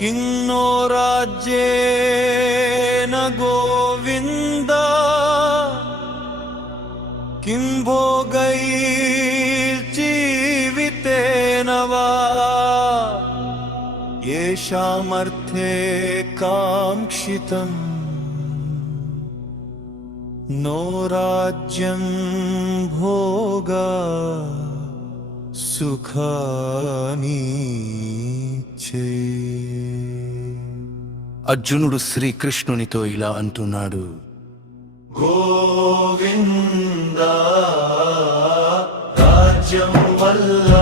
किन्नो राज्येन गोविन्द किं भोगैर्जीवितेन वा येषामर्थे काङ्क्षितम् नो राज्यं भोगा సుఖాని చే. అర్జునుడు శ్రీకృష్ణునితో ఇలా అంటున్నాడు, గోవింద రాజ్యం వల్ల